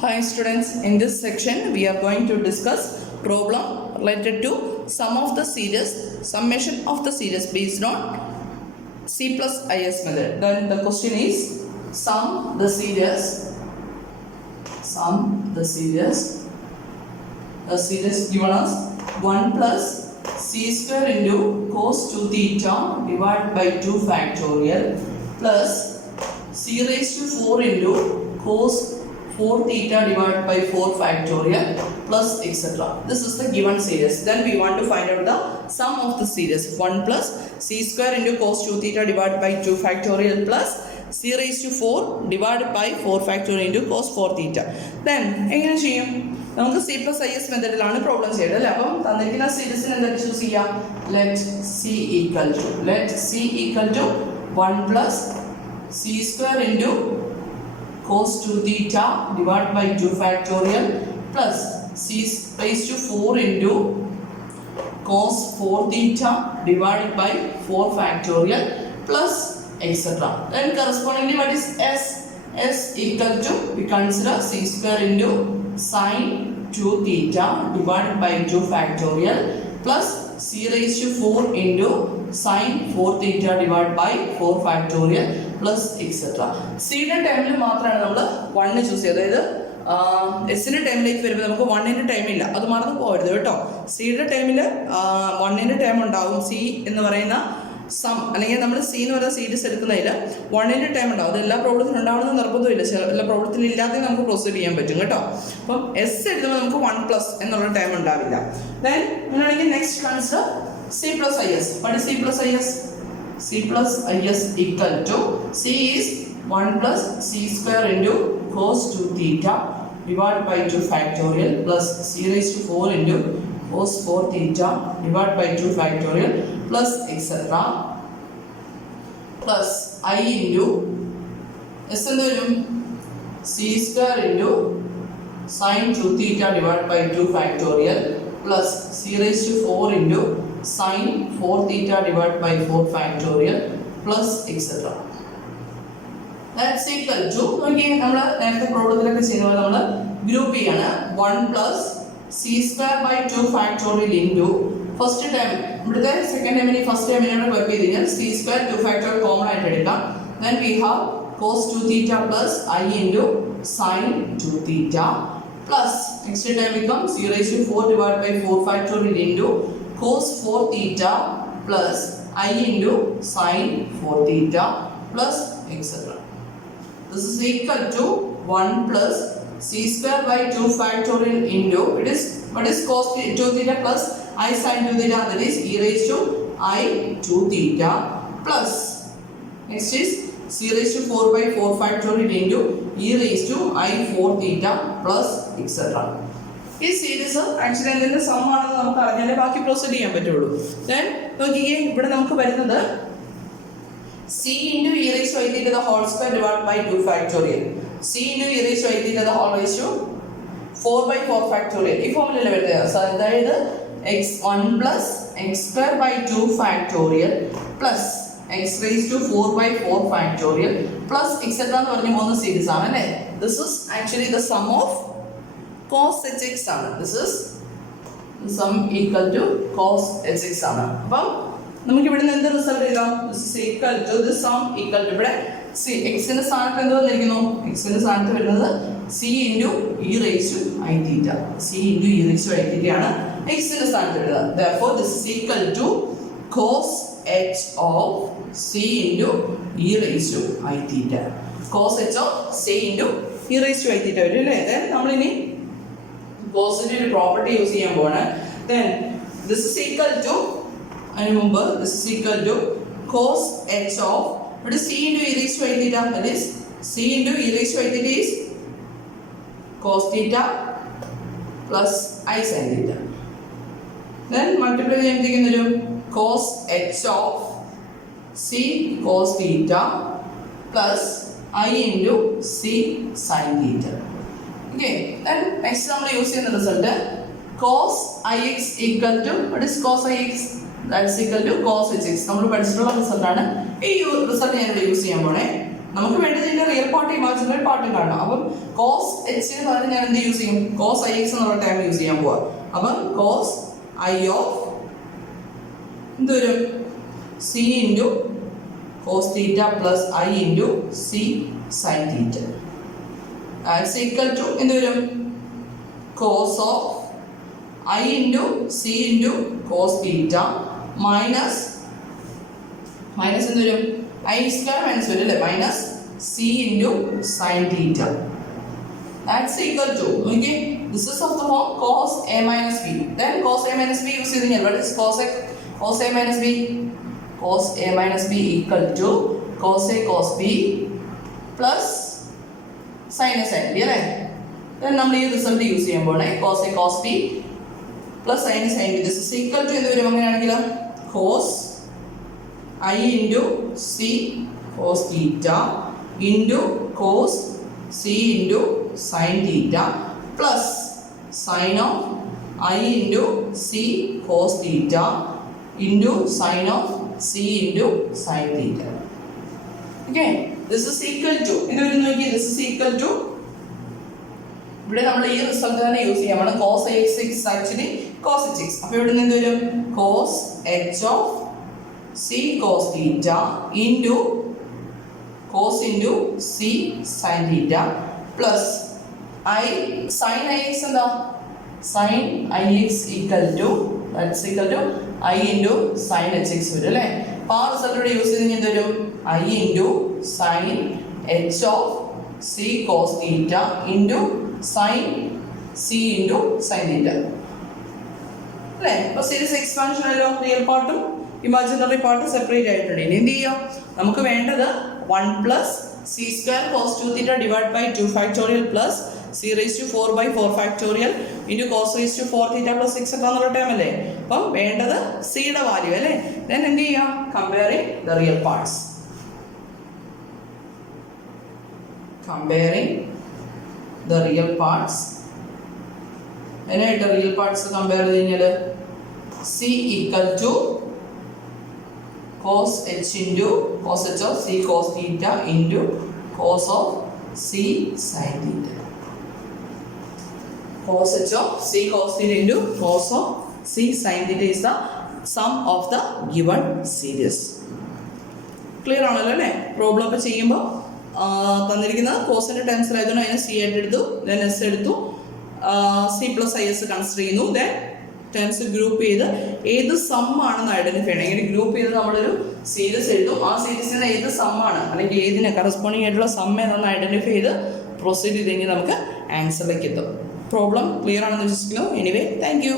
Hi students, in this section we are going to discuss problem related to sum of the series, summation of the series based on C plus IS method. Then the question is sum the series given us 1 plus C square into cos 2 theta divided by 2 factorial plus C raised to 4 into cos 4 theta divided by 4 factorial plus etc. This is the given series. Then we want to find out the sum of the series. 1 plus c square into cos 2 theta divided by 2 factorial plus c raised to 4 divided by 4 factorial into cos 4 theta. Then എങ്ങനെ ചെയ്യും? നമുക്ക് C plus IS മെത്തേഡിലാണ് problem ചെയ്യേണ്ടത് അല്ലേ? അപ്പം തന്നിരിക്കുന്ന സീരീസിന് എന്തൊക്കെ choose ചെയ്യാം? Let C equal to 1 plus c square into cos 2 theta divided by 2 factorial plus c raised to 4 into cos 4 theta divided by 4 factorial plus etc. Then correspondingly what is S? S equal to, we consider c square into sin 2 theta divided by 2 factorial plus c raised to 4 into sin 4 theta divided by 4 factorial plus etc. സിയുടെ ടൈമിൽ മാത്രമാണ് നമ്മൾ 1 choose ചെയ്തത്. അതായത് എസിന്റെ ടൈമിലേക്ക് വരുമ്പോൾ നമുക്ക് 1ന്റെ ടൈം ഇല്ല, അത് മറന്നു പോകരുത് കേട്ടോ. സിയുടെ ടൈമിൽ 1ന്റെ ടൈം ഉണ്ടാവും. സി എന്ന് പറയുന്ന സം അല്ലെങ്കിൽ നമ്മൾ സി എന്ന് പറയുന്ന സീരീസ് എടുക്കുന്നതിൽ 1ന്റെ ടൈം ഉണ്ടാവും. അത് എല്ലാ പ്രോബ്ലത്തിനും ഉണ്ടാവണമെന്ന് നിർബന്ധമില്ല, എല്ലാ പ്രോബ്ലത്തിലും ഇല്ലാതെ നമുക്ക് പ്രൊസീഡ് ചെയ്യാൻ പറ്റും കേട്ടോ. അപ്പം എസ് എഴുതുമ്പോൾ നമുക്ക് 1 പ്ലസ് എന്നുള്ള ടൈം ഉണ്ടാവില്ല. ദെൻ അങ്ങനെയാണെങ്കിൽ next consider C plus I S. What is C plus I S? C plus IS equal to, C is 1 plus c square into cos 2 theta divided by 2 factorial plus c raised to 4 into cos 4 theta divided by 2 factorial plus etc. plus I into S എന്ത് വരും? c square into sin 2 theta divided by 2 factorial plus c raised to 4 into sin 4 theta divided by 4 factorial plus etc. That's equal to, okay, നമ്മൾ നേരത്തെ പ്രോബ്ലത്തിലൊക്കെ ചെയ്യുന്ന പോലെ നമ്മൾ group ചെയ്യാണ്. 1 plus c square by 2 factorial into first time ഇവിടുത്തെ second ടൈമിന് first ടൈമിനോട് work ചെയ്ത് കഴിഞ്ഞാൽ c square 2 factorial കോമൺ ആയിട്ട് എടുക്കാം. Then we have cos 2 theta plus I into sin 2 theta plus next time becomes c raised to 4 divided by 4 factorial into cos 4 theta plus I into sin 4 theta plus etc. This is equal to 1 plus c square by 2 factorial into, it is, what is cos 2 theta plus I sin 2 theta, that is e raised to I 2 theta plus next is c raised to 4 by 4 factorial into e raised to I 4 theta plus etc. ഈ series actually എന്തിന്റെ some ആണെന്ന് നമുക്ക് അറിഞ്ഞാലേ ബാക്കി proceed ചെയ്യാൻ പറ്റുള്ളൂ. Then നോക്കിയേ, ഇവിടെ നമുക്ക് വരുന്നത് c into e raised to I theta the whole square divided by 2 factorial. c into e raised to I theta the whole raised to 4 by 4 factorial. ഈ ഫോമിലല്ലേ വരുന്നത്? അതായത് x1 plus x square by 2 factorial plus x raised to 4 by 4 factorial plus etc. എന്ന് പറഞ്ഞ മൂന്ന് series ആണ് അല്ലേ? This is actually the sum of cos hx ആണ്. This is the sum equal to cos hx ആണ്. അപ്പം നമുക്ക് ഇവിടെ നിന്ന് എന്ത് റിസൾട്ട് എഴുതാം? This is equal to, this sum equal to, ഇവിടെ x ന്റെ സ്ഥാനത്ത് എന്ത് വന്നിരിക്കുന്നു? x ന്റെ സ്ഥാനത്ത് വരുന്നത് c into e raised to I theta. c into e raised to I theta ആണ് x ന്റെ സ്ഥാനത്ത് എഴുതുക. Therefore this is equal to cos h of c into e raised to I theta. cos h of c into e raised to I theta വരും അല്ലേ? then നമ്മളിനി positive property use ചെയ്യാൻ പോവാണ്. then this is equal to, അതിന് മുമ്പ് this is equal to cos h of, ഇവിടെ c into e raised to I theta, that is c into e raised to I theta is cos theta plus I sin theta. then multiply ചെയ്യുമ്പോഴത്തേക്കും ഒരു cos h of c cos theta plus I into c sin theta. Okay, then next നമ്മൾ use ചെയ്യുന്ന result cos ix equal to, what is cos ix? That is equal to cos hx. നമ്മൾ പഠിച്ചിട്ടുള്ള result ആണ്. ഈ result ഞാൻ ഇവിടെ use ചെയ്യാൻ പോണേ. നമുക്ക് വേണ്ടത് ഇതിന്റെ റിയൽ പാർട്ട് ഇമാജിനറി പാർട്ടും കാണണം. അപ്പം കോസ് എച്ചിന് പകരം ഞാൻ എന്ത് യൂസ് ചെയ്യും? കോസ് ഐ എക്സ് എന്നുള്ള ടൈം യൂസ് ചെയ്യാൻ പോവാ. അപ്പം കോസ് ഐ ഓഫ് എന്ത് വരും? C into cos theta plus i into C sine theta as equal to എന്ത് വരും? Cos of i into c into cos theta minus എന്ത് വരും? ഐ സ്ക്വയർ മൈനസ് വരും അല്ലേ? Minus c into sine theta that's equal to okay this is of the form cos a minus b. Then cos a minus b use ചെയ്ത് കഴിഞ്ഞാൽ what is cos a minus b? Cos a minus b equal to cos a cos b plus sine a sine b അല്ലേ? Then നമ്മൾ ഈ result use ചെയ്യുമ്പോൾ cos a cos b plus sine a sine b this is equal to എന്ത് വരും? അങ്ങനെയാണെങ്കിൽ cos i into c cos theta into cos c into sine theta plus sine of i into c cos theta into sign of c into sine theta. Okay this is equal to ഇത് വരും നോക്കി this is equal to ഇവിടെ നമ്മൾ ഈ result തന്നെ use ചെയ്യാം. Cos X X actually cos H X. അപ്പോൾ ഇവിടെ നിന്ന് എന്ത് വരും? Cos H of C cos theta into cos into C sine theta plus I sine I X എന്താ? Sine I X equal to that's equal to I into sine H X വരും അല്ലേ? അപ്പോൾ ആ റിസൾട്ട് ഇവിടെ use ചെയ്ത് കഴിഞ്ഞാൽ എന്ത് വരും? I into sine h of C cos theta into sine c into sine theta അല്ലേ? അപ്പോൾ സീരീസ് എക്സ്പാൻഷൻ അല്ലോ. റിയൽ പാർട്ടും ഇമാജിനറി പാർട്ട് സെപ്പറേറ്റ് ആയിട്ടുണ്ട്. ഇനി എന്ത് ചെയ്യാം? നമുക്ക് വേണ്ടത് 1 plus c square cos 2 theta divide by 2 factorial plus c raise to 4 by 4 factorial into cos raise to 4 theta plus 6 എന്നുള്ള ടൈം അല്ലേ? അപ്പം വേണ്ടത് സിയുടെ വാല്യൂ അല്ലേ? ദെൻ എന്ത് ചെയ്യാം? Comparing the real parts. Comparing the real parts അതിനായിട്ട് real parts compare ചെയ്ത് കഴിഞ്ഞാൽ c equal to cos h into cos h of c cos theta into cos of c sin theta. Cos h of c cos theta into cos of c sin theta is the sum of the given series. Clear ആണല്ലോ അല്ലേ? Problem അപ്പോൾ ചെയ്യുമ്പോൾ തന്നിരിക്കുന്നത് കോസിൻ്റെ ടേംസിലായതുകൊണ്ട് അതിനെ C ആയിട്ട് എടുത്തു, then S എടുത്തു, C plus I S consider ചെയ്യുന്നു, ദെൻ ടേംസ് ഗ്രൂപ്പ് ചെയ്ത് ഏത് സം ആണെന്ന് ഐഡന്റിഫൈ ചെയ്യണം. ഇങ്ങനെ ഗ്രൂപ്പ് ചെയ്ത് നമ്മളൊരു സീരീസ് എഴുതും. ആ സീരീസിന് ഏത് സം ആണ് അല്ലെങ്കിൽ ഏതിന് കറസ്പോണ്ടിങ് ആയിട്ടുള്ള സം ഏതെന്ന് ഐഡന്റിഫൈ ചെയ്ത് പ്രൊസീഡ് ചെയ്ത് കഴിഞ്ഞാൽ നമുക്ക് ആൻസറിലേക്ക് എത്തും. പ്രോബ്ലം ക്ലിയർ ആണെന്ന് വിശ്വസിക്കുന്നു. Anyway thank you.